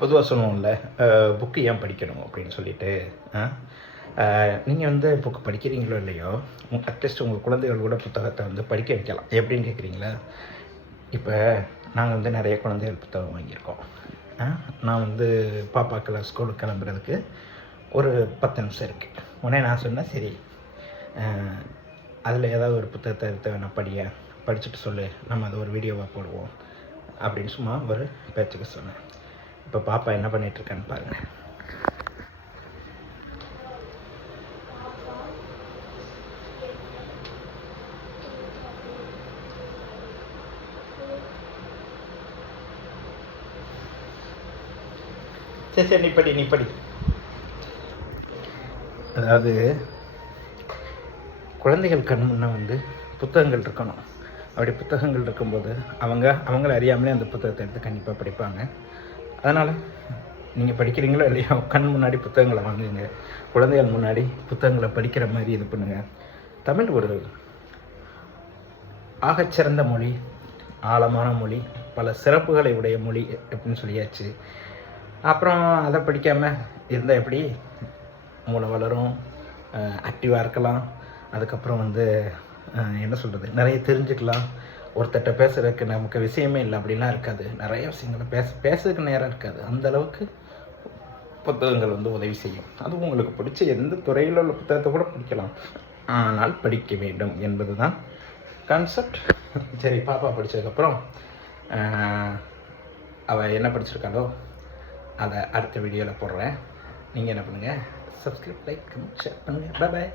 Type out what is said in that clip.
பொதுவாக சொல்லுவோம்ல, புக்கு ஏன் படிக்கணும் அப்படின்னு சொல்லிட்டு. நீங்கள் வந்து புக்கு படிக்கிறீங்களோ இல்லையோ, அட்லீஸ்ட் உங்கள் குழந்தைகள் கூட புத்தகத்தை வந்து படிக்க வைக்கலாம். எப்படின்னு கேட்குறீங்களா? இப்போ நாங்கள் வந்து நிறைய குழந்தைகள் புத்தகம் வாங்கியிருக்கோம். நான் வந்து பாப்பாக்கெல்லாம் ஸ்கூலுக்கு கிளம்புறதுக்கு ஒரு 10 நிமிஷம் இருக்குது. உடனே நான் சொன்னேன், சரி அதில் ஏதாவது ஒரு புத்தகத்தை எடுத்து வேணால் படிச்சுட்டு சொல்லு, நம்ம அதை ஒரு வீடியோவாக போடுவோம் அப்படின்னு சும்மா ஒரு பேச்சுக்கு சொன்னேன். இப்போ பாப்பா என்ன பண்ணிகிட்ருக்கான்னு பாருங்கள். சரி நீ படி. அதாவது குழந்தைகள் கண் முன்னே வந்து புத்தகங்கள் இருக்கணும். அப்படி புத்தகங்கள் இருக்கும்போது அவங்கள அறியாமலே அந்த புத்தகத்தை எடுத்து கண்டிப்பாக படிப்பாங்க. அதனால் நீங்கள் படிக்கிறீங்களோ இல்லையோ, கண் முன்னாடி புத்தகங்களை வாங்குங்க. குழந்தைகள் முன்னாடி புத்தகங்களை படிக்கிற மாதிரி இது பண்ணுங்கள். தமிழ் ஒரு ஆகச்சிறந்த மொழி, ஆழமான மொழி, பல சிறப்புகளை உடைய மொழி அப்படின்னு சொல்லியாச்சு. அப்புறம் அதை படிக்காமல் இருந்தால் எப்படி? மூளை வளரும், ஆக்டிவாக இருக்கலாம். அதுக்கப்புறம் வந்து என்ன சொல்கிறது, நிறைய தெரிஞ்சுக்கலாம். ஒருத்தட்ட பேசுகிறதுக்கு நமக்கு விஷயமே இல்லை அப்படிலாம் இருக்காது. நிறைய விஷயங்களை பேசுறதுக்கு நேரம் இருக்காது. அந்தளவுக்கு புத்தகங்கள் வந்து உதவி செய்யும். அதுவும் உங்களுக்கு பிடிச்ச எந்த துறையில் உள்ள புத்தகத்தை கூட படிக்கலாம். ஆனால் படிக்க வேண்டும் என்பது தான் கான்செப்ட். சரி, பாப்பா படித்ததுக்கப்புறம் அவள் என்ன படிச்சிருக்காளோ அதை அடுத்த வீடியோவில் போடுறேன். நீங்கள் என்ன பண்ணுங்கள், சப்ஸ்கிரைப், லைக், கமெண்ட், ஷேர் பண்ணுங்கள். பாய்.